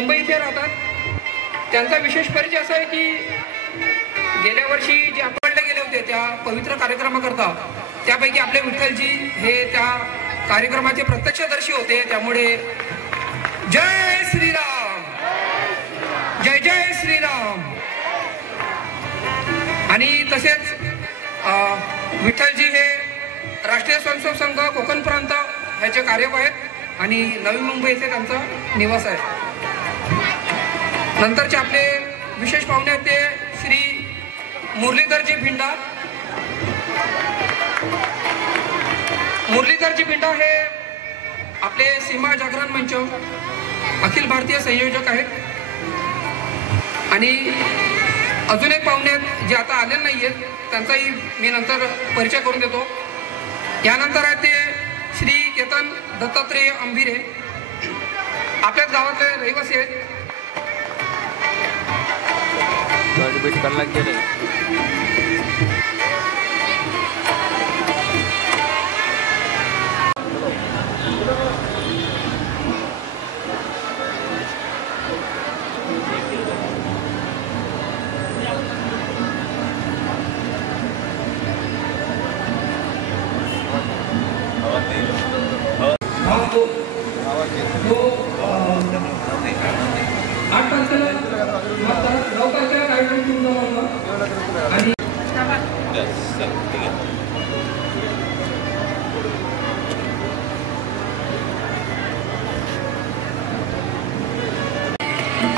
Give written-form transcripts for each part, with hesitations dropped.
मुंबई इथे राहतात. त्यांचा विशेष परिचय असा आहे की गेल्या वर्षी जे आपळले गेले होते त्या पवित्र कार्यक्रमाकरता, त्यापैकी आपले विठ्ठलजी हे त्या कार्यक्रमाचे प्रत्यक्षदर्शी होते. त्यामुळे जय श्रीराम, जय जय श्रीराम. आणि तसेच विठ्ठलजी हे राष्ट्रीय स्वयंसेवक संघ कोकण प्रांत ह्याचे कार्यवाह आहेत आणि नवी मुंबई येथे त्यांचा निवास आहे. नंतरचे आपले विशेष पाहुणे आहेत ते श्री मुरलीधरजी भिंडा. मुरलीधरजी भिंडा हे आपले सीमा जागरण मंच अखिल भारतीय संयोजक आहेत. आणि अजून एक पाहुणे आहेत जे आता आलेले नाही आहेत, त्यांचाही मी नंतर परिचय करून देतो. यानंतर आहेत ते श्री केतन दत्तात्रेय अंभिरे, आपल्याच गावातले रहिवासी आहेत.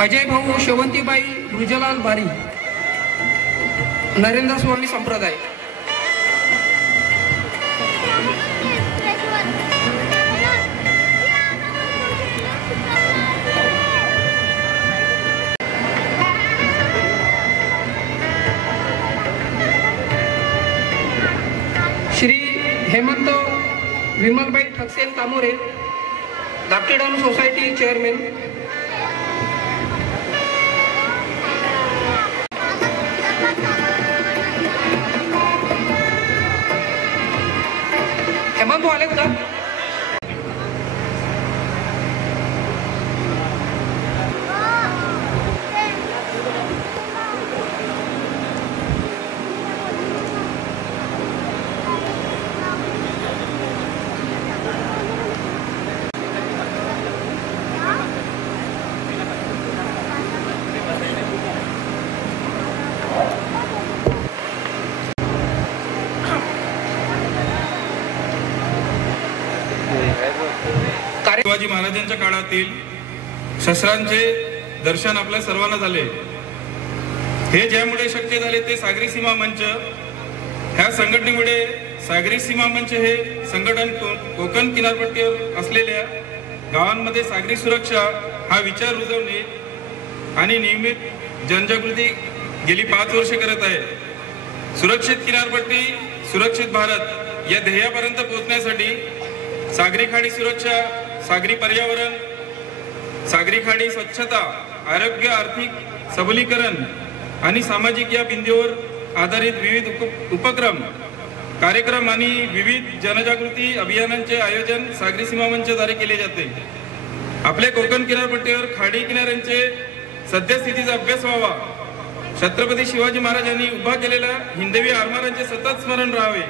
अजय भाऊ शेवंतीबाई रुजलाल बारी, नरेंद्र स्वामी संप्रदाय. Shri Hemant Vimalbai Thaksen Tamore, Daptedanu society chairman. हेमंत आलेत का? शिवाजी महाराजांच्या काळातील शस्त्रांचे दर्शन आपल्या सर्वांना झाले. हे ज्यामुळे शक्य झाले ते सागरी सीमा मंच ह्या संघटनेमुळे. सागरी सीमा मंच हे संघटन कोकण किनारपट्टीवर असलेल्या गावांमध्ये सागरी सुरक्षा हा विचार रुजवणे आणि नियमित जनजागृती गेली 5 वर्षे करत आहे. सुरक्षित किनारपट्टी सुरक्षित भारत या ध्येयापर्यंत पोहोचण्यासाठी सागरी खाडी सुरक्षा, सागरी पर्यावरण, सागरी खाडी स्वच्छता, आरोग्य, आर्थिक सबलीकरण आणि सामाजिक या बिंदूवर आधारित विविध उपक्रम, कार्यक्रम आणि विविध जनजागृती अभियानांचे आयोजन सागरी सीमा मंचद्वारे केले जाते. आपल्या कोकण किनारपट्टीवर खाडी किनाऱ्यांचे सद्यस्थितीचा अभ्यास व्हावा. छत्रपती शिवाजी महाराजांनी उभा केलेल्या हिंदवी आरमारांचे सतत स्मरण राहावे.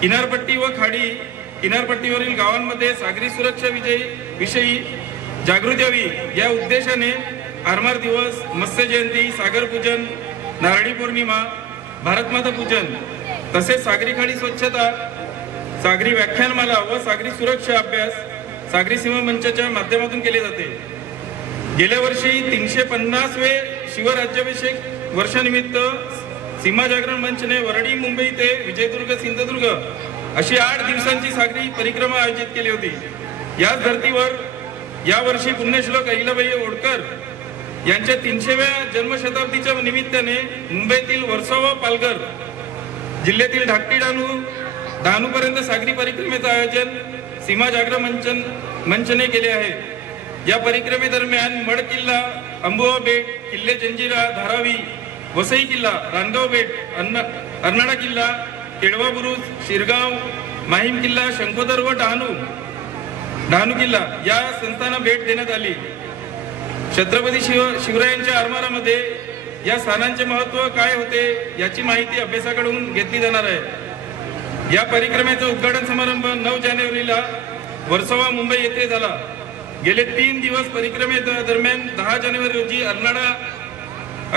किनारपट्टी व खाडी किनारपट्टीवरील गावांमध्ये सागरी सुरक्षा विषयी जागृती व्हावी या उद्देशाने आरमार दिवस, मत्स्य जयंती, सागर पूजन, नारळी पौर्णिमा, भारतमाता पूजन तसेच सागरी खाडी स्वच्छता, सागरी व्याख्यानमाला व सागरी सुरक्षा अभ्यास सागरी सीमा मंचाच्या माध्यमातून केले जाते. गेल्या वर्षी 350वे शिवराज्याभिषेक वर्षानिमित्त सीमा जागरण मंचने वरळी, मुंबई ते विजयदुर्ग, सिंधुदुर्ग अशी 8 दिवसांची सागरी परिक्रमा आयोजित केली होती. याच धर्तीवर यावर्षी पुण्यश्लोक अहिल्याबाई होळकर यांच्या 300व्या जन्मशताब्दीच्या निमित्ताने मुंबईतील वर्सोवा व पालघर जिल्ह्यातील धाकटी डहाणूपर्यंत सागरी परिक्रमेचं आयोजन सीमा जागरण मंचने केले आहे. या परिक्रमेदरम्यान मड किल्ला, अंबुवा बेट, किल्ले जंजिरा, धारावी, वसई किल्ला, रानगाव बेट, अर्नाळा किल्ला, केळवा बुरुज, शिरगाव, माहीम किल्ला, शंखोदर व डहाणू किल्ला या संस्थांना भेट देण्यात आली. छत्रपती शिवरायांच्या आरमारामध्ये या स्थानांचे महत्त्व काय होते याची माहिती अभ्यासाकडून घेतली जाणार आहे। या परिक्रमेचा उद्घाटन समारंभ 9 जानेवारीला वर्सोवा मुंबई येथे झाला। गेले 3 दिवस परिक्रमे दरम्यान 10 जानेवारी रोजी अर्नाळा,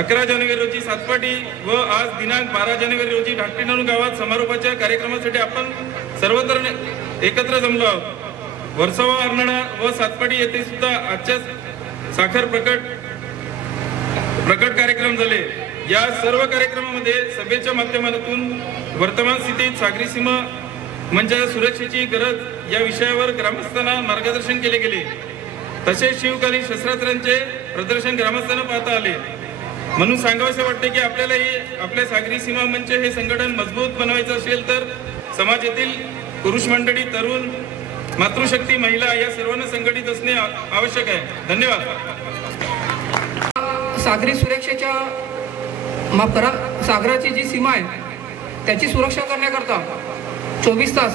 11 जानेवारी रोजी सातपाटी व आज दिनांक 12 जानेवारी रोजी ढाकटीनळू गावात समारोपाच्या कार्यक्रमासाठी आपण सर्वत्र एकत्र जमलो आहोत। वर्सोवा, अर्नाळा व सातपाटी येथे सुद्धा आजच्या साखर प्रकट कार्यक्रम झाले। या सर्व कार्यक्रमामध्ये सभेच्या माध्यमातून वर्तमान स्थितीत सागरी सीमा मंचाच्या सुरक्षेची गरज या विषयावर ग्रामस्थांना मार्गदर्शन केले गेले। तसेच शिवकालीन शस्त्रास्त्रांचे प्रदर्शन ग्रामस्थांना पाहता आले। म्हणून सांगावसे वाटते की आपल्यालाही आपल्या सागरी सीमा मंच हे संघटन मजबूत बनवायचं असेल तर समाजातील पुरुष मंडळी, तरुण, मातृशक्ती, महिला या सर्वांना संघटित असणे आवश्यक आहे। धन्यवाद। सागरी सुरक्षेच्या सागराची जी सीमा आहे त्याची सुरक्षा करण्याकरता 24 तास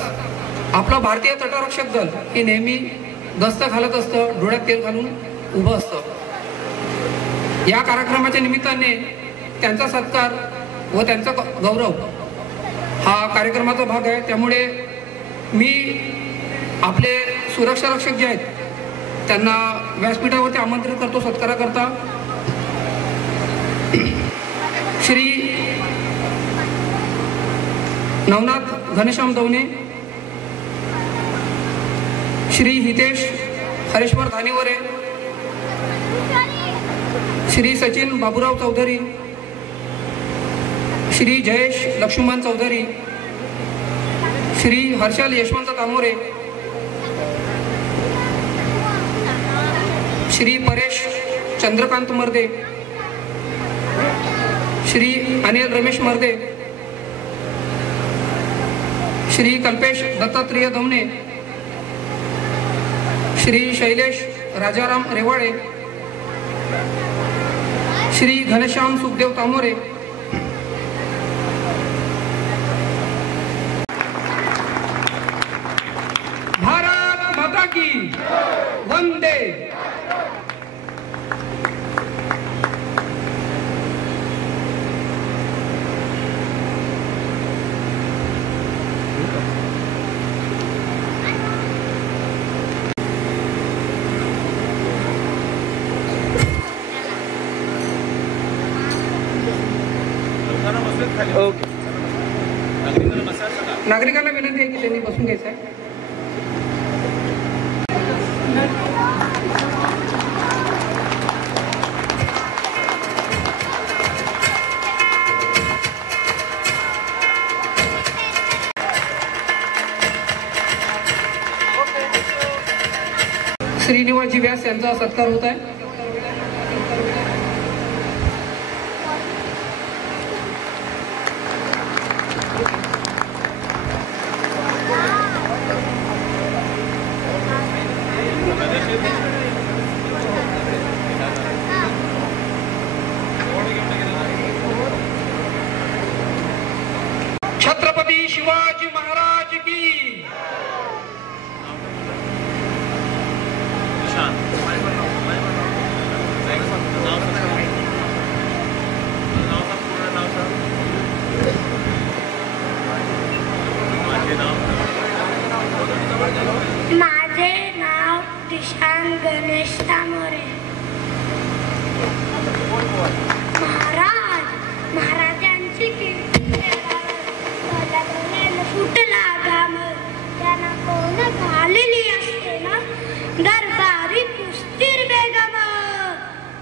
आपला भारतीय तटरक्षक दल हे नेहमी गस्त घालत असतं, डोळ्यात तेल घालून उभं असतं। या कार्यक्रमाच्या निमित्ताने त्यांचा सत्कार व त्यांचा गौरव हा कार्यक्रमाचा भाग आहे। त्यामुळे मी आपले सुरक्षा रक्षक जे आहेत त्यांना व्यासपीठावरती आमंत्रित करतो सत्काराकरता। श्री नवनाथ घनश्याम दवणे, श्री हितेश हरेश्वर धानीवरे, श्री सचिन बाबूराव चौधरी, श्री जयेश लक्ष्मण चौधरी, श्री हर्षल यशवंत तामोरे, श्री परेश चंद्रकांत मर्दे, श्री अनिल रमेश मर्दे, श्री कल्पेश दत्तात्रेय दवणे, श्री शैलेश राजाराम रेवाडे, श्री घनश्याम सुखदेव तामोरे, भारत माता की वंदे। नागरिकांना विनंती आहे की त्यांनी बसून घ्यायचं आहे। श्रीनिवासजी व्यास यांचा सत्कार होत आहे। छत्रपती शिवाजी महाराज की। माझे नाव दिशांत गणेश तामोरे। महाराजांची कीर्ती फुटला घाम त्यांना कोण घालेली असते ना दरबारी कुस्तीर बेगम।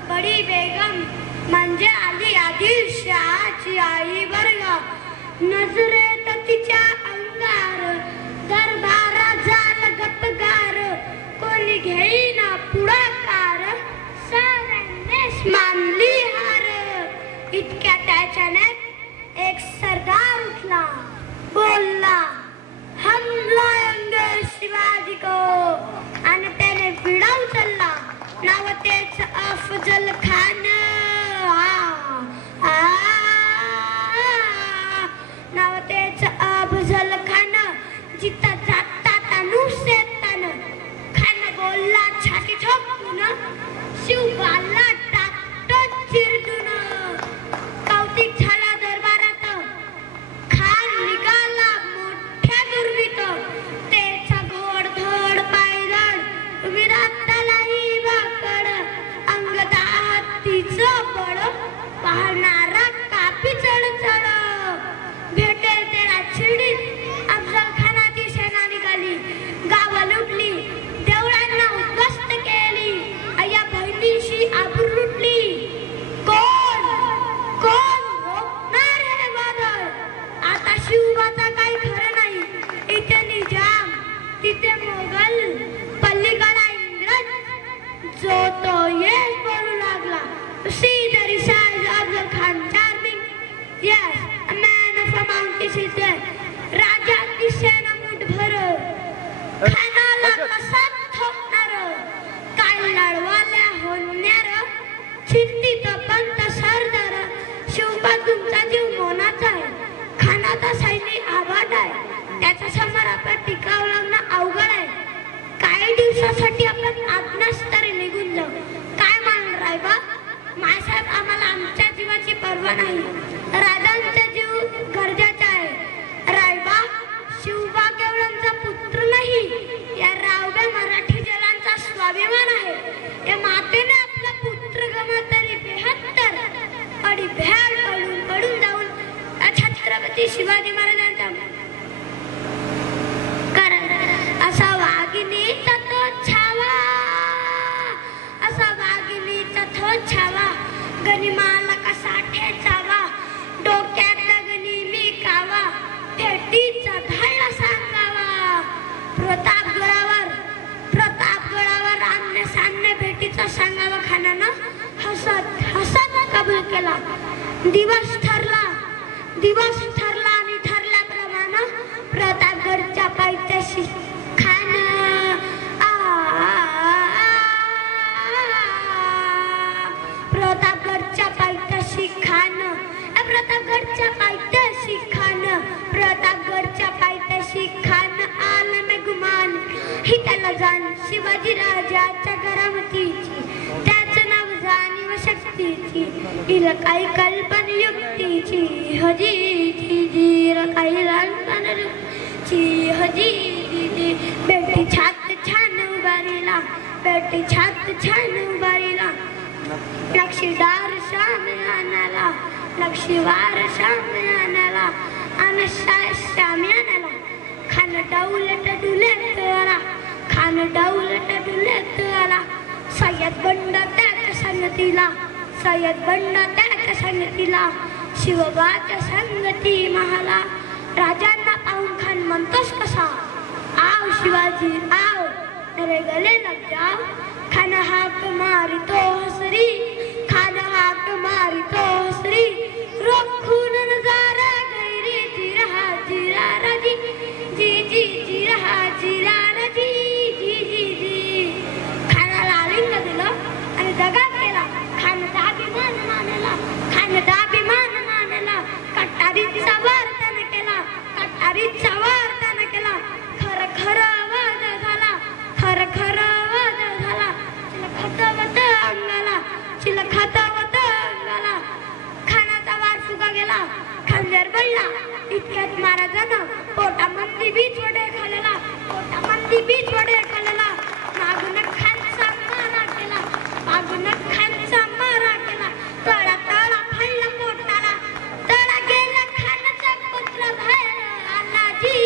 बडी बेगम म्हणजे आली आदिलशहाची आई वर्ग। नजरेत तिच्या अंगार दरबारा झाल गपगार। कोणी घेईना पुढाकार साऱ्यांनीच मानली हार। इतक्या त्याच्याने एक सरदार उठला बोलला हम लाएंगे शिवाजी को आणि त्याने विडा उचलला। नाव तेच अफजल खान। नाव तेच अफजल खान। जिथं जाता नुसेतान खान बोलला छाती ठोकून शिव बाला सिद्ध राजा दिसेना मुठभर खानाला कसा ठोकणार काय लढवाल्या होणार चिंतित पंत सरदार शिवबा तुमचा जीव मोनाचा आहे खानाचा सैनिक आवाज आहे त्याच्या समोर आपण टिकावं लागणं अवघड आहे काही दिवसासाठी आपण आपणास तरी निघून जाऊ काय मान रायबा मायसाहेब आम्हाला आमच्या जीवाची पर्वा नाही राजांचा जीव गरजेचा आहे रायबा शिवबा केवळ आमचा पुत्र नाही या रावब्या मराठी जलांचा स्वाभिमान आहे या मातेने आपला पुत्र गमा तरी 72 अडी भ्याड पडून जाऊन छत्रपती शिवाजी महाराजांचा कारण असा वाघिणीचा तो छावा असा वाघिणीचा तो छावा गनिमाला कसा ठेचावा डोक्यात गणी मी कावा फेटीचा धाडला सांगावा प्रतापगडावर आमने सामने भेटीचा सांगावा खानानं हसत कबूल केला दिवस ठरला आणि ठरल्याप्रमाणे प्रतापगडच्या पायथ्याशी खान प्रतापगडच्या पायथ्याशी खान आलं में गुमान ही त्याला जाण शिवाजी राजाच्या करामतीची त्याचं नाव जाणीव शक्तीची हिला काही कल्पना युक्तीची हजी काही लहानपणाची हजी बेटी छात छान उभारीला लक्षीदार शामियानाला लक्षीवार शामियानाला आणि शामियानाला खान डाऊलट डुलेत आला सय्यद बंड त्याच्या संगतीला शिवबाच्या संगती महाला राजांना पाहून खान म्हणतोस कसा आव शिवाजी आव तेरे गले लग जाओ खान हाक मारितो हसरी रोखून नजारा गैरी जिरा रजी खानाला आलिंग दिलं आणि दगा केला खान दाभिमान मानला कट्टारीचा वार त्याने केला खर वाद झाला चिलखतावत अंगाला खानाचा वार फुगा गेला खांद्यावर पडला इतक्यात महाराजानं पोटामंदी बीच वडे खाल्ला मागून खानचा मारा केला तळा फाडला पोटाला तळा गेला खानाचा पुत्र बाहेर आला जी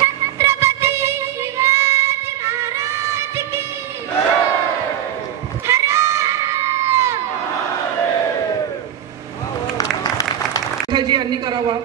छत्रपती शिवाजी महाराज की जी यांनी करावा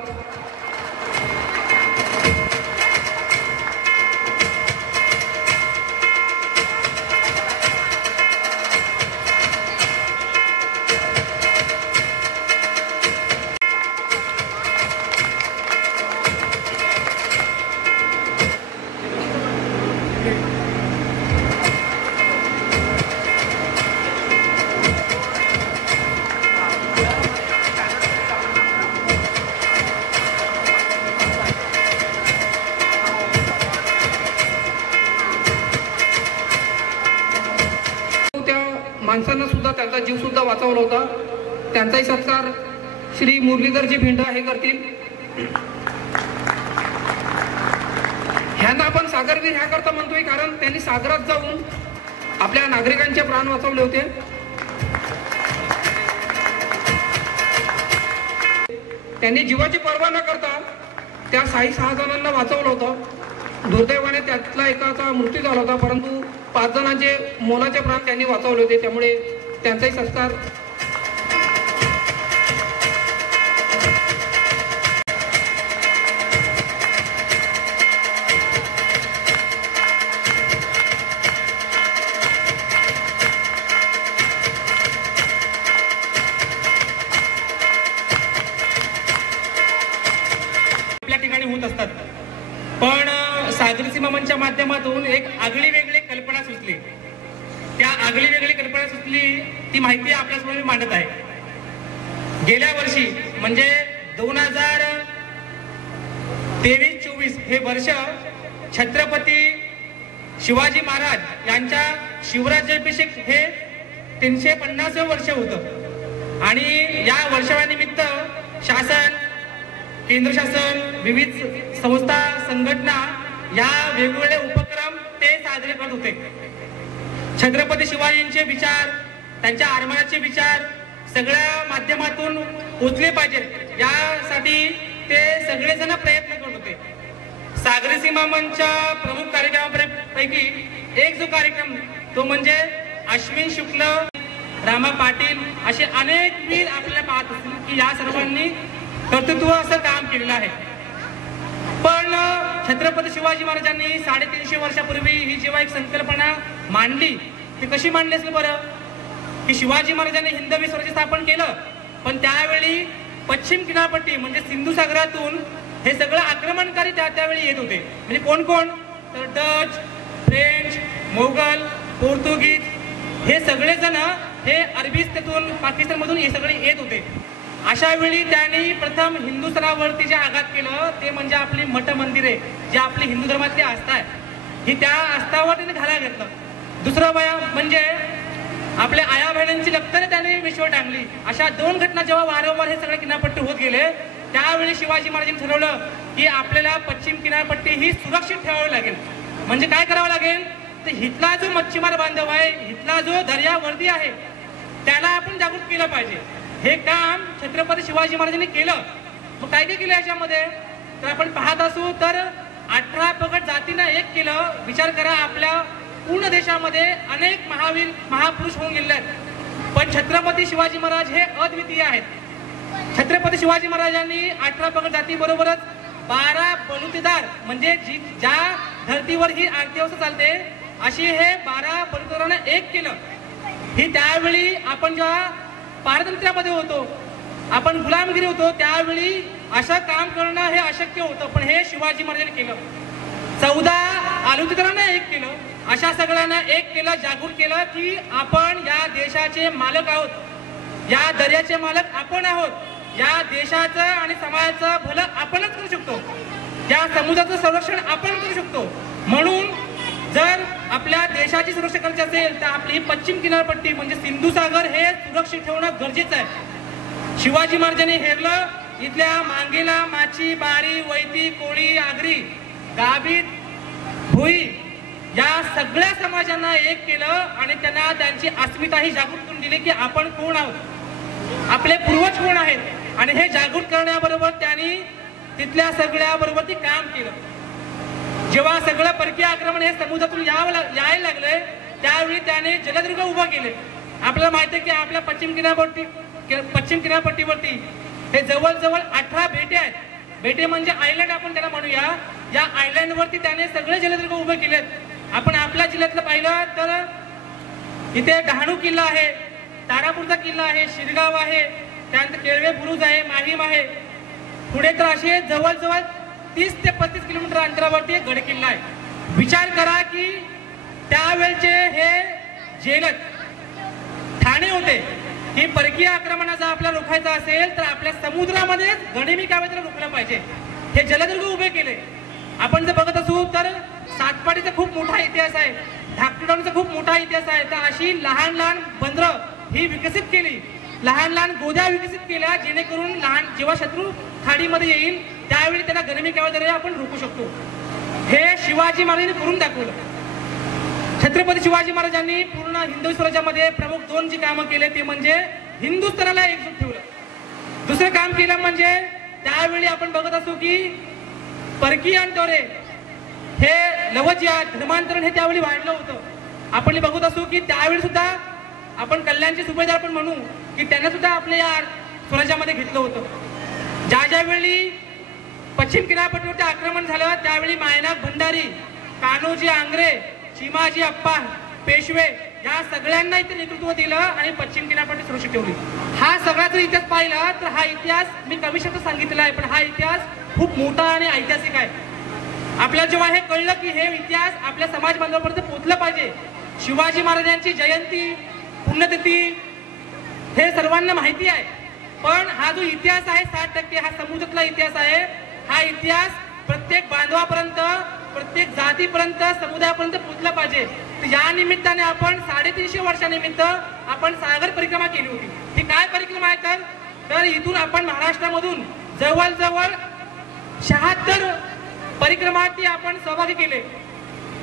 माणसांना सुद्धा त्यांचा जीव सुद्धा वाचवला होता त्यांचाही सत्कार श्री मुरलीधरजी भिंडा हे करतील ह्यांना आपण सागरवीर ह्या करता म्हणतोय कारण त्यांनी सागरात जाऊन आपल्या नागरिकांचे प्राण वाचवले होते त्यांनी जीवाची पर्वा न करता त्या 6 जणांना वाचवलं होतं दुर्दैवाने त्यातला एकाचा मृत्यू झाला होता परंतु 5 जणांचे मोलाचे प्राण त्यांनी वाचवले होते त्यामुळे त्यांचाही संस्कार होत असतात, पण सागरी सीमा मंचच्या माध्यमातून एक आगळी वेगळी कल्पना सुचली. त्या आगळी वेगळी कल्पना सुचली ती माहिती आपल्यासमोर मी मांडत आहे. गेल्या वर्षी म्हणजे 2023-24 हे वर्ष छत्रपती शिवाजी महाराज यांच्या शिवराज्याभिषेक हे 350 वर्ष होतं आणि या वर्षानिमित्त शासन, केंद्र शासन, विविध संस्था, संघटना या वेगवेगळे उपक्रम ते साजरे करत होते. छत्रपती शिवाजींचे विचार, त्यांच्या आरमाराचे विचार सगळ्या माध्यमातून पोचले पाहिजेत यासाठी ते सगळेजण प्रयत्न करत होते. सागरी सीमा मंचच्या प्रमुख कार्यक्रमापैकी एक जो कार्यक्रम तो म्हणजे अश्विन शुक्ल, रामा पाटील असे अनेक वीर आपल्याला पाहत असतील की या सर्वांनी कर्तृत्व असं काम केलेलं आहे. पण छत्रपती शिवाजी महाराजांनी 350 वर्षापूर्वी ही जेव्हा एक संकल्पना मांडली ती कशी मांडली असेल बरं, की शिवाजी महाराजांनी हिंदवी स्वराज्य स्थापन केलं, पण त्यावेळी पश्चिम किनारपट्टी म्हणजे सिंधू सागरातून हे सगळं आक्रमणकारी त्यावेळी येत होते. म्हणजे कोण कोण, तर डच, फ्रेंच, मोगल, पोर्तुगीज हे सगळेजण हे अरबिस्तानमधून, पाकिस्तानमधून हे सगळे येत होते. अशा वेळी त्यांनी प्रथम हिंदुस्थानावरती जे आघात केलं ते म्हणजे आपली मठ मंदिरे, जे आपली हिंदू धर्मातली आस्था आहे, ही त्या आस्थावर त्यांनी घालायला घेतलं. दुसरं म्हणजे आपल्या आया बहिणींची लक्तरे त्याने विश्व टांगली. अशा 2 घटना जेव्हा वारंवार हे सगळे किनारपट्टी होत गेले त्यावेळी शिवाजी महाराजांनी ठरवलं की आपल्याला पश्चिम किनारपट्टी ही सुरक्षित ठेवावी लागेल. म्हणजे काय करावं लागेल, तर हितला जो मच्छीमार बांधव आहे, हितला जो दर्यावर्दी आहे त्याला आपण जागृत केलं पाहिजे. हे काम छत्रपती शिवाजी महाराजांनी केलं. मग काय काय केलं याच्यामध्ये, तर आपण पाहत असू तर 18 पगड जातीनं एक केलं. विचार करा, आपल्या पूर्ण देशामध्ये अनेक महावीर महापुरुष होऊन गेले आहेत, पण छत्रपती शिवाजी महाराज हे अद्वितीय आहेत. छत्रपती शिवाजी महाराजांनी 18 पगड जाती बरोबरच 12 बलुतेदार, म्हणजे ज्या धर्तीवर ही अर्थव्यवस्था चालते अशी हे 12 बलुतेदारांना एक केलं. ही त्यावेळी आपण जेव्हा पारतंत्र्यामध्ये होतो, आपण गुलामगिरी होतो, त्यावेळी असं काम करणं हे अशक्य होतं, पण हे शिवाजी महाराजांनी केलं. 14 बलुतेदारांना एक केलं. अशा सगळ्यांना एक केलं, जागृत केलं की आपण या देशाचे मालक आहोत, या दर्याचे मालक आपण आहोत, या देशाचं आणि समाजाचं भलं आपणच करू शकतो, या समुद्राचं संरक्षण आपण करू शकतो. म्हणून जर आपल्या देशाची सुरक्षा करायची असेल तर आपली पश्चिम किनारपट्टी म्हणजे सिंधू सागर हे सुरक्षित ठेवणं गरजेचं आहे. शिवाजी महाराजांनी हेरलं, इथल्या मांगेला, माची, बारी, वैती, कोळी, आगरी, गाभित, भोई या सगळ्या समाजांना एक केलं आणि त्यांना त्यांची अस्मिता ही जागृत करून दिली की आपण कोण आहोत, आपले पूर्वज कोण आहेत. आणि हे जागृत करण्याबरोबर त्यांनी तिथल्या सगळ्या बरोबर ते काम केलं. जेव्हा सगळं परकीय आक्रमण हे समुद्रातून यायला लागले त्यावेळी त्याने जलदुर्ग उभा केले. आपल्याला माहिती आहे की आपल्या पश्चिम किनारपट्टीवरती हे जवळजवळ 18 बेटे आहेत. बेटे म्हणजे आयलँड आपण त्याला म्हणूया. या आयलँड वरती त्याने सगळे जलदुर्ग उभे केलेत. आपण आपल्या जिल्ह्यातलं पाहिलं तर इथे डहाणू किल्ला आहे, तारापूरचा किल्ला आहे, शिरगाव आहे, त्यानंतर केळवे बुरुज आहे, माहीम आहे. पुढे तर असे जवळजवळ 30 ते 35 किलोमीटर अंतरावरती एक गड किल्ला आहे. विचार करा की त्यावेळचे हे जेलत ठाणे होते की परकीय आक्रमणाचा आपल्याला रोखायचा असेल तर आपल्या समुद्रामध्ये गनिमी काव्याला रोखलं पाहिजे. हे जलदुर्ग उभे केले. आपण जर बघत असू तर सातपाडीचा खूप मोठा इतिहास आहे, धाकटुडाचा खूप मोठा इतिहास आहे. तर अशी लहान लहान बंदरं ही विकसित केली, लहान लहान गोद्या विकसित केल्या जेणेकरून जेव्हा शत्रू खाडीमध्ये येईल त्यावेळी त्यांना गनिमी काव्याद्वारे आपण रोखू शकतो. हे शिवाजी महाराजांनी करून दाखवलं. छत्रपती शिवाजी महाराजांनी पूर्ण हिंदवी स्वराज्यामध्ये प्रमुख 2 जी कामं केले ते म्हणजे हिंदुस्थानाला एकजूट ठेवलं. दुसरं काम केलं म्हणजे त्यावेळी आपण बघत असू की परकीयांद्वारे हे लवजिहाद धर्मांतरण हे त्यावेळी वाढलं होतं. आपण बघत असू की त्यावेळी सुद्धा आपण कल्याणचे सुभेदार पण म्हणू की त्यांना सुद्धा आपल्या या स्वराज्यामध्ये घेतलं होतं. ज्या वेळी पश्चिम किनारपट्टीवरती आक्रमण झालं त्यावेळी मायनाक भंडारी, कान्होजी आंग्रे, चिमाजी अप्पा पेशवे या सगळ्यांना इथे नेतृत्व दिलं आणि पश्चिम किनारपट्टी सुरक्षित ठेवली. हा सगळा जर इतिहास पाहिला तर हा इतिहास मी कमी शब्दात सांगितलेला आहे, पण हा इतिहास खूप मोठा आणि ऐतिहासिक आहे. आपल्याला जेव्हा हे कळलं की हे इतिहास आपल्या समाज बांधवांपर्यंत पोहोचलं पाहिजे, शिवाजी महाराजांची जयंती पुण्यतिथी हे सर्वांना माहिती आहे, पण हा जो इतिहास आहे 60% हा समुद्रातला इतिहास आहे. हा इतिहास प्रत्येक बांधवापर्यंत, प्रत्येक जातीपर्यंत, समुदायापर्यंत पोहोचला पाहिजे. तर या निमित्ताने आपण 350 वर्षानिमित्त आपण सागर परिक्रमा केली होती. ही काय परिक्रमा आहे तर इथून आपण महाराष्ट्रामधून जवळजवळ 76 परिक्रमार्थी आपण सहभागी केले.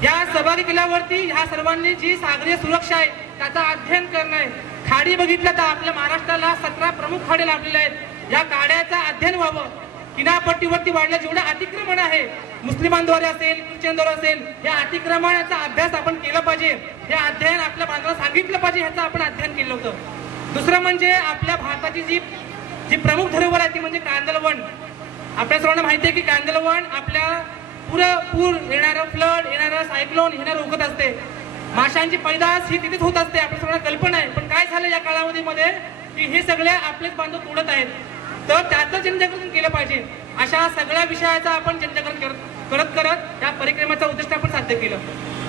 या सहभागी केल्यावरती ह्या सर्वांनी जी सागरीय सुरक्षा आहे त्याचा अध्ययन करणं आहे. खाडी बघितलं तर आपल्या महाराष्ट्राला 17 प्रमुख खाडी लाभलेल्या आहेत. या काड्याचं अध्ययन व्हावं. किनारपट्टीवरती वाढलं जेवढं अतिक्रमण आहे, मुस्लिमांद्वारे असेल, ख्रिश्चनद्वारे असेल, या अतिक्रमणाचा अभ्यास आपण केला पाहिजे. हे अध्ययन आपल्या बांधवांना सांगितलं पाहिजे, ह्याचं आपण अध्ययन केलं होतं. दुसरं म्हणजे आपल्या भारताची जी प्रमुख धरोहर आहे ती म्हणजे कांदळवन. आपल्या सर्वांना माहिती आहे की कांदळवन आपल्या पूर येणारं, फ्लड येणारं, सायक्लोन येणारं रोखत असते. माशांची पैदास ही तिथेच होत असते, आपल्या सर्वांना कल्पना आहे. पण काय झालं या कालावधीमध्ये की हे सगळे आपलेच बांधव तोडत आहेत. तर त्याचं जनजागरण केलं पाहिजे. अशा सगळ्या विषयाचं आपण जनजागरण करत या परिक्रमेचं उद्दिष्ट आपण साध्य केलं.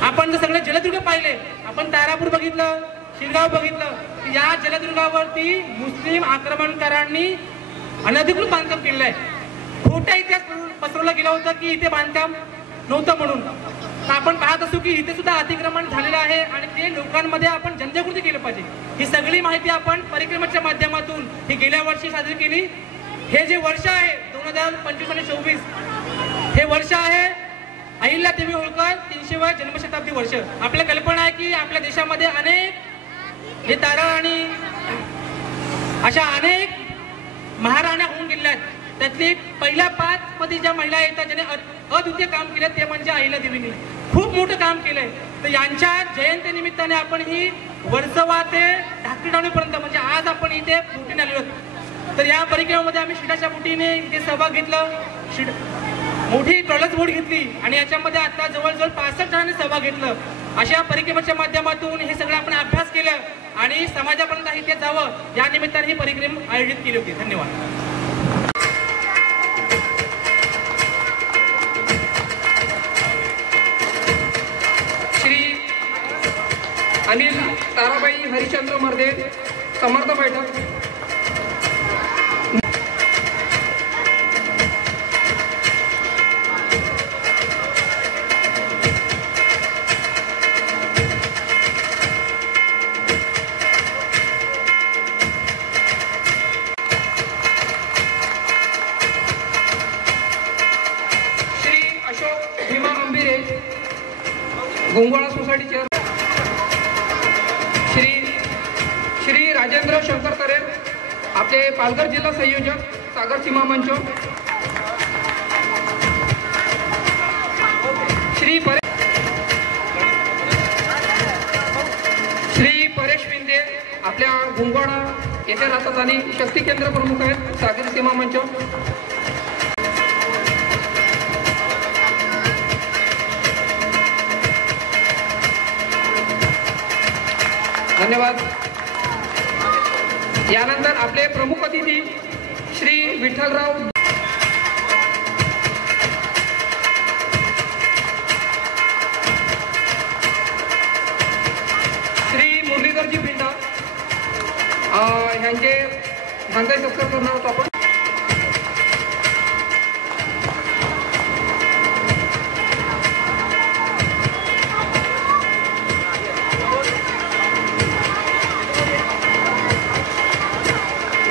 आपण जर सगळे जलदुर्ग पाहिले, आपण तारापूर बघितलं, शिरगाव बघितलं, या जलदुर्गावरती मुस्लिम आक्रमणकारांनी अनधिकृत बांधकाम केलेलं आहे. खोटा इतिहास पसरवला गेला होता की इथे बांधकाम नव्हतं म्हणून. तर आपण पाहत असू की इथे सुद्धा अतिक्रमण झालेलं आहे आणि ते लोकांमध्ये आपण जनजागृती केली पाहिजे. ही सगळी माहिती आपण परिक्रमेच्या माध्यमातून ही गेल्या वर्षी साजरी केली. हे जे वर्ष आहे 2025 आणि 2024 हे वर्ष आहे अहिल्यादेवी होळकर 300वे जन्मशताब्दी वर्ष. आपल्याला कल्पना आहे की आपल्या देशामध्ये अनेक हे तारा आणि अशा अनेक महाराण्या होऊन गेलेल्या आहेत. त्यातली पहिल्या 5 मध्ये ज्या महिला येतात ज्याने अद्वितीय काम केलं ते म्हणजे अहिल्यादेवींनी खूप मोठं काम केलंय. तर यांच्या जयंती निमित्ताने आपण ही वर्सोवा ते ढाकळीपर्यंत म्हणजे आज आपण इथे बोटीने आलेलो आहोत. तर या परिक्रमेमध्ये आम्ही शिडाच्या बोटीने इथे सहभाग घेतलं, मोठी ट्रॉलर्स बोट घेतली आणि याच्यामध्ये आता जवळजवळ 65 जणांनी सहभाग घेतलं. अशा परिक्रमेच्या माध्यमातून हे सगळं आपण अभ्यास केलं आणि समाजापर्यंत इथे जावं या निमित्ताने ही परिक्रमा आयोजित केली होती. धन्यवाद. अनिल ताराबाई हरिश्चंद्र मर्दे समर्थ बैठक. Shri Ashok Bhima अंबिरे गोंगोळा society chair. श्री राजेंद्र शंकर तरेर आपले पालघर जिल्हा संयोजक सागर सीमा मंच. श्री परेश विंदे आपल्या गुंगवाडा येथे राहतात आणि शक्ती केंद्र प्रमुख आहेत सागर सीमा मंच. धन्यवाद. यानंतर आपले प्रमुख अतिथी श्री विठ्ठलराव श्री मुरलीधरजी भिंडा ह्यांचाही सत्कार करणार आहोत आपण.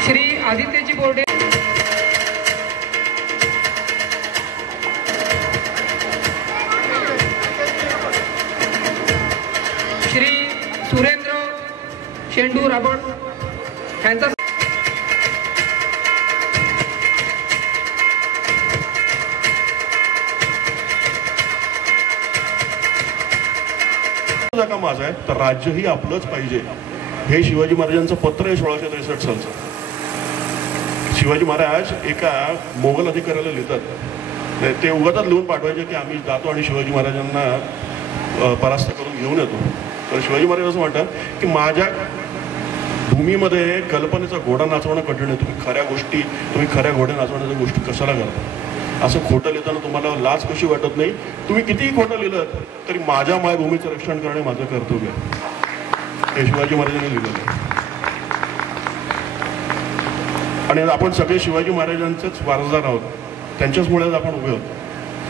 श्री आदित्यजी बोर्डे, श्री सुरेंद्र शेंडू राबड यांचा का माझा आहे तर राज्य ही आपलंच पाहिजे हे शिवाजी महाराजांचं पत्र आहे 1663 सालचं. शिवाजी महाराज एका मोगल अधिकाऱ्याला लिहितात, ते उगाच लिहून पाठवायचे की आम्ही जातो आणि शिवाजी महाराजांना परास्त करून घेऊन येतो. तर शिवाजी महाराज असं म्हणतात की माझ्या भूमीमध्ये कल्पनेचा घोडा नाचवणं कठीण आहे, तुम्ही खऱ्या घोड्या नाचवण्याच्या गोष्टी कशाला करता? असं खोटं लिहिताना तुम्हाला लाज कशी वाटत नाही? तुम्ही कितीही खोटं लिहिलं तरी माझ्या मायभूमीचं रक्षण करणे माझं कर्तव्य आहे, हे शिवाजी महाराजांनी लिहिलेलं आहे. आणि आपण सगळे शिवाजी महाराजांचेच वारसदार आहोत, त्यांच्याचमुळेच आपण उभे आहोत.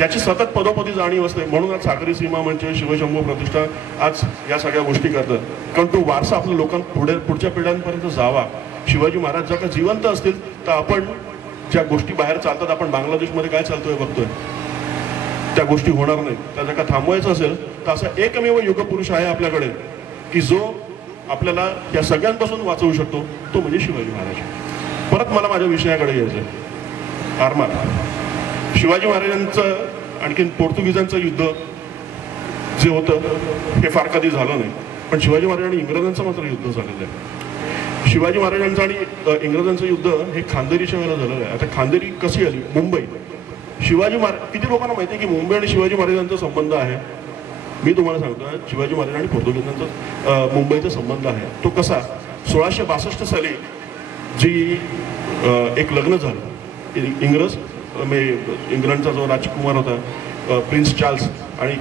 याची सतत पदोपदी जाणीव असते. म्हणून आज सागरी सीमा मंच, शिवशंभू प्रतिष्ठा आज या सगळ्या गोष्टी करतात. कारण तो वारसा आपल्या पुढच्या पिढ्यांपर्यंत जावा. शिवाजी महाराज जर का जिवंत असतील तर आपण ज्या गोष्टी बाहेर चालतात, आपण बांगलादेशमध्ये काय चालतोय बघतोय, त्या गोष्टी होणार नाही. त्या जर का थांबवायचं असेल तर असा एकमेव युगपुरुष आहे आपल्याकडे की जो आपल्याला या सगळ्यांपासून वाचवू शकतो, तो म्हणजे शिवाजी महाराज. परत मला माझ्या विषयाकडे यायचं. आरमार. शिवाजी महाराजांचं आणखीन पोर्तुगीजांचं युद्ध जे होतं हे फार कधी झालं नाही, पण शिवाजी महाराज आणि इंग्रजांचं मात्र युद्ध झालेलं आहे. शिवाजी महाराजांचं आणि इंग्रजांचं युद्ध हे खांदेरीच्या वेळेला झालेलं आहे. आता खांदेरी कशी आली? मुंबई. शिवाजी महाराज, किती लोकांना माहिती आहे की मुंबई आणि शिवाजी महाराजांचा संबंध आहे? मी तुम्हाला सांगतो, शिवाजी महाराज आणि पोर्तुगीजांचा मुंबईचा संबंध आहे. तो कसा? 1662 साली जी एक लग्न झालं, इंग्लंडचा जो राजकुमार होता प्रिन्स चार्ल्स आणि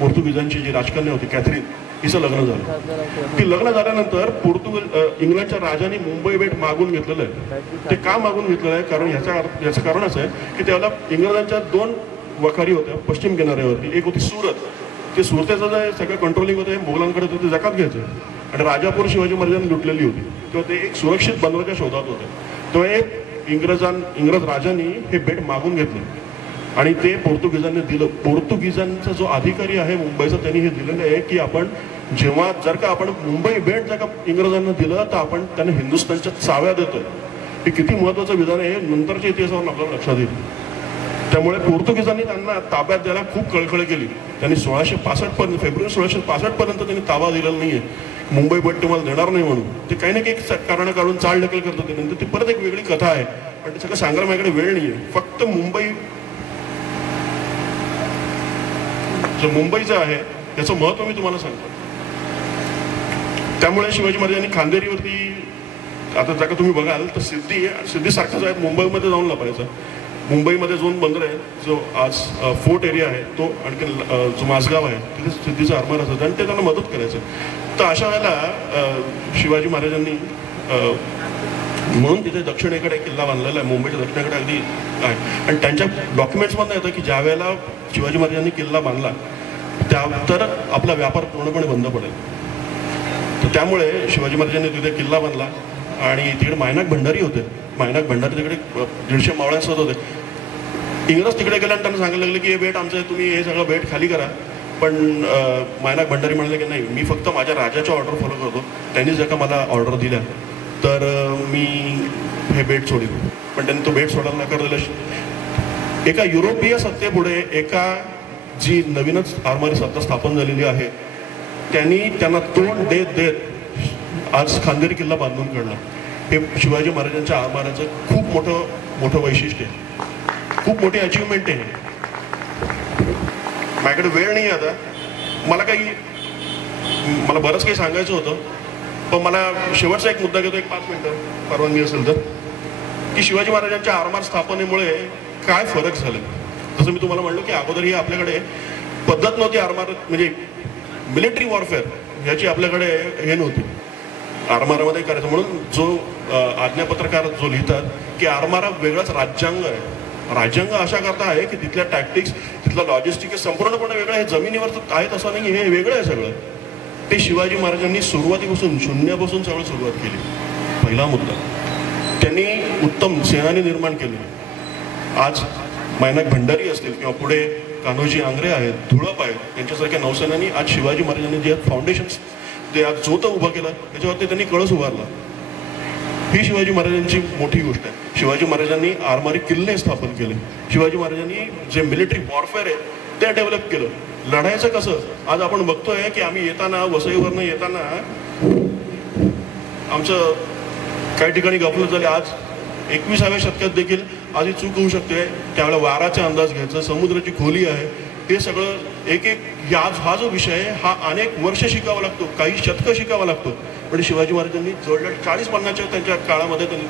पोर्तुगीजांची जी राजकन्या होती कॅथरीन, हिचं लग्न झालं. ती लग्न झाल्यानंतर इंग्लंडच्या राजाने मुंबई बेट मागून घेतलेलं आहे. ते का मागून घेतलेलं आहे? कारण याचं कारण असं आहे की त्याला इंग्रजांच्या 2 वखारी होत्या पश्चिम किनाऱ्यावरती. एक होती सुरत, ते सुरतेचं जे सगळं कंट्रोलिंग होतं हे मोगलांकडे होतं, ते जकात घ्यायचं. आणि राजापूर शिवाजी महाराजांनी लुटलेली होती, तेव्हा ते एक सुरक्षित बनवायच्या शोधात होते. तेव्हा एक इंग्रज राजांनी हे बेट मागून घेतलं आणि ते पोर्तुगीजांनी दिलं. पोर्तुगीजांचा जो अधिकारी आहे मुंबईचा, त्यांनी हे दिलेलं आहे की आपण जेव्हा जर का आपण मुंबई बेट जर का इंग्रजांना दिलं तर आपण त्यांना हिंदुस्थानच्या चाव्या देतोय. हे किती महत्वाचं विधान आहे, नंतरच्या इतिहासावर आपल्याला लक्षात येईल. त्यामुळे पोर्तुगीजांनी त्यांना ताब्यात द्यायला खूप कळकळ केली. त्यांनी 1665 पर्यंत, फेब्रुवारी 1665 पर्यंत त्यांनी ताबा दिलेला नाहीये. मुंबई बेट तुम्हाला देणार नाही म्हणून ते काही ना काही कारण काढून चाल ढकल करत होते. नंतर ती परत एक वेगळी कथा आहे, पण ते सगळं सांगायला माझ्याकडे वेळ नाहीये. फक्त मुंबईचं आहे त्याचं महत्व मी तुम्हाला सांगतो. त्यामुळे शिवाजी महाराजांनी खांदेरीवरती, आता जर का तुम्ही बघाल तर सिद्धीसारखंच आहे, मुंबईमध्ये जाऊन लपायचं. मुंबईमध्ये जो बंदर आहे, जो आज फोर्ट एरिया आहे, तो आणखी जो माझगाव आहे, तिथे सिद्धीचं आरमार असतं आणि ते त्यांना मदत करायचं. तर अशा वेळेला शिवाजी महाराजांनी म्हणून तिथे दक्षिणेकडे किल्ला बांधलेला आहे, मुंबईच्या दक्षिणेकडे अगदी आहे. आणि त्यांच्या डॉक्युमेंट्समधनं येतं की ज्या वेळेला शिवाजी महाराजांनी किल्ला बांधला तर आपला व्यापार पूर्णपणे बंद पडेल. तर त्यामुळे शिवाजी महाराजांनी तिथे किल्ला बांधला आणि तिकडे मायनाक भंडारी होते. मायनाक भंडारी तिकडे 150 मावळ्यांसोबत होते. इंग्रज तिकडे गेले आणि त्यांना सांगायला लागले की हे बेट आमचं आहे, तुम्ही हे सगळं बेट खाली करा. पण मायनाक भंडारी म्हणाले की नाही, मी फक्त माझ्या राजाच्या ऑर्डर फॉलो करतो, त्यांनी जर का मला ऑर्डर दिल्या तर मी हे बेट सोडीन. पण त्यांनी तो बेट सोडायला नकार दिला. एका युरोपीय सत्तेपुढे, एका जी नवीनच आरमारी सत्ता स्थापन झालेली आहे, त्यांना तोंड देत आज खांदेरी किल्ला बांधून काढला. हे शिवाजी महाराजांच्या आरमाराचं खूप मोठं वैशिष्ट्य आहे, खूप मोठी अचिव्हमेंट आहे. माझ्याकडे वेळ नाही आता, मला बरंच काही सांगायचं होतं, पण मला शेवटचा एक मुद्दा घेतो, एक 5 मिनिटं परवानगी असेल तर, की शिवाजी महाराजांच्या आरमार स्थापनेमुळे काय फरक झाले. जसं मी तुम्हाला म्हणलो की अगोदर ही आपल्याकडे पद्धत नव्हती आरमार, म्हणजे मिलिटरी वॉरफेअर याची आपल्याकडे हे नव्हती, आरमारामध्ये करायचं. म्हणून जो आज्ञापत्रकार जो लिहितात की आरमारा वेगळाच राज्यांग आहे. राज्यांग अशा करता आहे की तिथल्या टॅक्टिक्स, तिथलं लॉजिस्टिक्स संपूर्णपणे वेगळं आहे. जमिनीवर आहेत असं नाही, हे वेगळं आहे सगळं. ते शिवाजी महाराजांनी सुरुवातीपासून, शून्यापासून सगळं सुरुवात केली. पहिला मुद्दा, त्यांनी उत्तम सेनानी निर्माण केले. आज मायनाक भंडारी असतील किंवा पुढे कान्होजी आंग्रे आहेत, धुळप आहेत, यांच्यासारख्या नौसेनांनी आज शिवाजी महाराजांनी जे फाउंडेशन्स, जे आज जोत उभं केलं, त्याच्यावरती त्यांनी कळस उभारला. ही शिवाजी महाराजांची मोठी गोष्ट आहे. शिवाजी महाराजांनी आरमारी किल्ले स्थापन केले. शिवाजी महाराजांनी जे मिलिटरी वॉरफेअर आहे ते डेव्हलप केलं. लढायचं कसं, आज आपण बघतोय की आम्ही येताना, वसईवरनं येताना आमचं काही ठिकाणी गफलत झाली. आज 21व्या शतकात देखील आज ही चूक होऊ शकते. त्यावेळेला वाराचा अंदाज घ्यायचा, समुद्राची खोली आहे, हे सगळं एक हा जो विषय आहे हा अनेक वर्ष शिकावा लागतो, काही शतकं शिकावा लागतो. पण शिवाजी महाराजांनी जवळजवळ 40-50 त्यांच्या काळामध्ये त्यांनी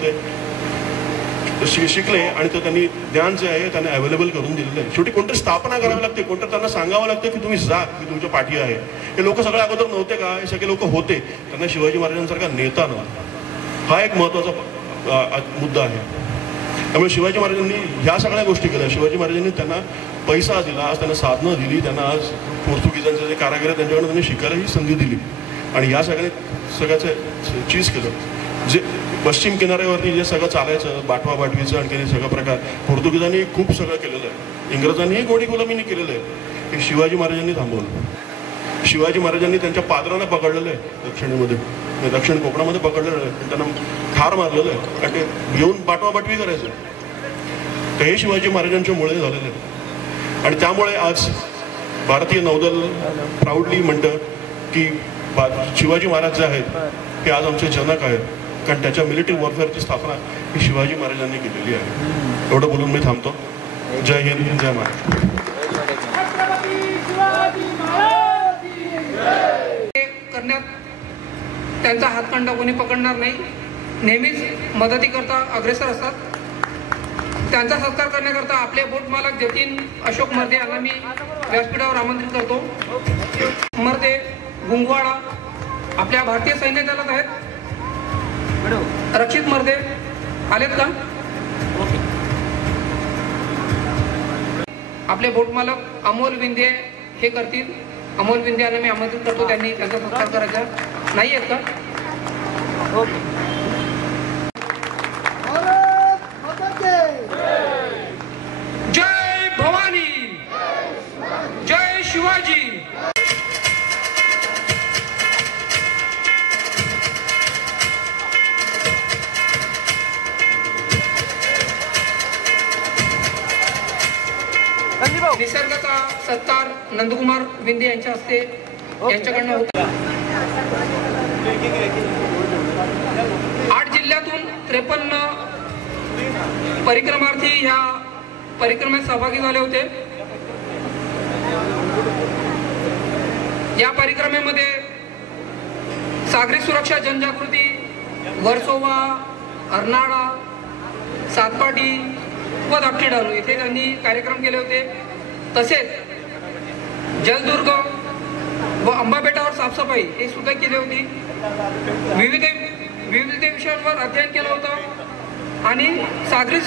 ते शिकले आणि ते त्यांनी ज्ञान जे आहे त्यांना अवेलेबल करून दिलेलं आहे. शेवटी कोणतरी स्थापना करावी लागते, कोणतं त्यांना सांगावं लागतं की तुम्ही जा, की तुमच्या पाठी आहे. हे लोक सगळे अगोदर नव्हते का? हे सगळे लोक होते, त्यांना शिवाजी महाराजांसारखा नेता नव्हता. हा एक महत्त्वाचा मुद्दा आहे. त्यामुळे शिवाजी महाराजांनी ह्या सगळ्या गोष्टी केल्या. शिवाजी महाराजांनी त्यांना पैसा दिला, आज त्यांना साधनं दिली, त्यांना आज पोर्तुगीजांचे जे कारागीर आहेत त्यांच्याकडे त्यांनी शिकायला ही संधी दिली आणि या सगळ्याचं चीज केलं. जे पश्चिम किनाऱ्यावरती जे सगळं चालायचं, बाटवा बाटवीचं आणखी सगळं प्रकार पोर्तुगीजांनी खूप सगळं केलेलं आहे. इंग्रजांनीही घोडी गुलामीने केलेलं आहे. हे शिवाजी महाराजांनी थांबवलं. शिवाजी महाराजांनी त्यांच्या पादरांना पकडलेलं आहे दक्षिणेमध्ये, दक्षिण कोकणामध्ये पकडलेलं आहे, त्यांना ठार मारलेलं आहे कारण ते येऊन बाटवा बाटवी करायचं. तर हे शिवाजी महाराजांच्या मुळे झालेलं आहे आणि त्यामुळे आज भारतीय नौदल प्राऊडली म्हणतं की शिवाजी महाराज जे आहेत ते आज आमचे जनक आहेत, कारण त्याच्या मिलिटरी वॉरफेअरची स्थापना ही शिवाजी महाराजांनी केलेली आहे. एवढं बोलून मी थांबतो. जय हिंद, जय महाराष्ट्र. करण्यात त्यांचा हातखंडा कोणी पकडणार नाही. नेहमीच मदतीकरता अग्रेसर असतात. त्यांचा सत्कार करण्याकरता आपले बोट मालक जतीन अशोक मर्दे यांना मी व्यासपीठावर आमंत्रित करतो. मर्दे गुंगवाडा आपल्या भारतीय सैन्य दलात आहेत. रक्षित मर्दे आलेत का? आपले बोट मालक अमोल विंदे हे करतील. अमोल विंदे यांना मी आमंत्रित करतो. त्यांनी त्यांचा सत्कार करायचा नाही आहेत का? जय भवानी, जय शिवाजी. निसर्गाचा सत्कार नंदकुमार विंदे यांच्या हस्ते यांच्याकडनं होता. 8 जिल्ह्यातून 53 परिक्रमार्थी ह्या परिक्रमेत सहभागी झाले होते. या परिक्रमेमध्ये सागरी सुरक्षा जनजागृती, वर्सोवा, अर्नाळा, सातपाटी व दापटीडालू येथे त्यांनी कार्यक्रम केले होते. तसेच जलदुर्ग व अंबाबेटावर साफसफाई हे सुद्धा केली होती. विविध विषयांवर अध्ययन केलं होतं आणि सागरी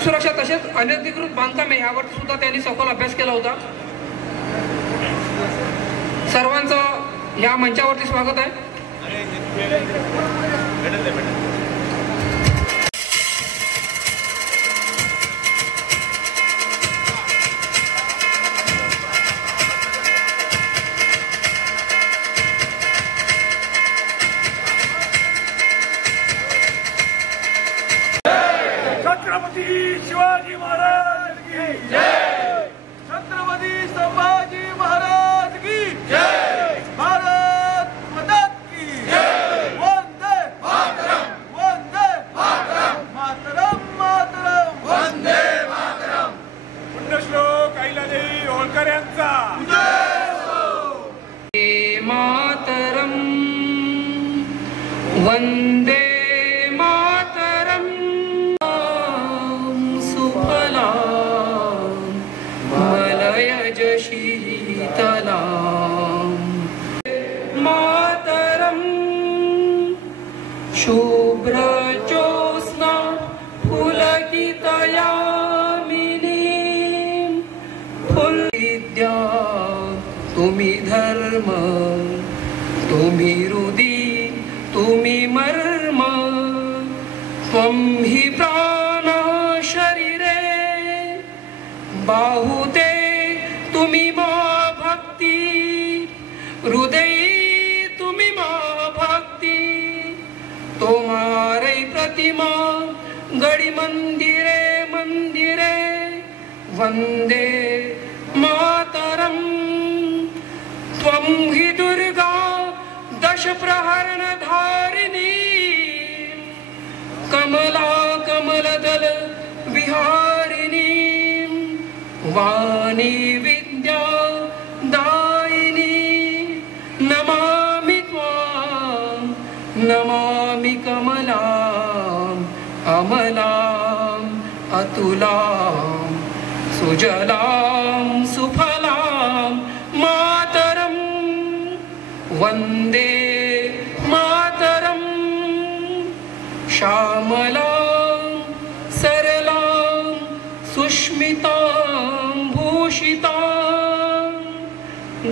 सुरक्षा तसेच अनधिकृत बांधकामे यावरती सुद्धा त्यांनी सखोल अभ्यास केला होता. सर्वांचं या मंचावरती स्वागत आहे. छत्रपती शिवाजी महाराज की जय. छत्रपती संभाजी महाराज की जय. भारत माता की जय. वंदे मातरम, वंदे मातरम, मातरम मातरम, वंदे मातरम. पुण्यश्लोक अहिल्यादेवी होळकर यांचा जय हो. मातरम, वंदे शुभ्र ज्योत्स्ना पुलकितयामिनी फुलविद्या तुम्ही धर्म, तुम्ही हृदी, तुम्ही मर्म. त्वं हि प्राण शरीरे बाहुते तुम्ही मा भक्ती, हृदय तुम्ही मा भक्ती. तुम्हारे प्रतिमा गड़ी मंदिरे मंदिरे वंदे मातरम. त्वं हि दुर्गा दश प्रहरण धारिणी, कमला कमलदल विहारिणी. वाणी विद्या दायिनी नमामि त्वां नमामि कमलाम् अमलाम् अतुलाम् सुजलां सुफलां मातरं वन्दे मातरं श्यामलां सरलां सुष्मितां भूषितां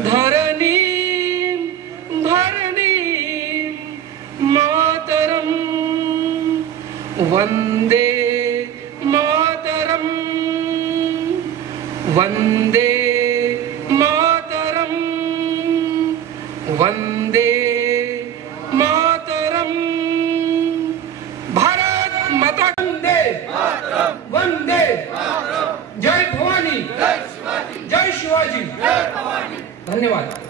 धरणीं धरणीं मातरं वन्दे मातरं वन्दे मातरं वन्दे मातरं भारत माता वन्दे वन्दे जय भवानी जय शिवाजी धन्यवाद।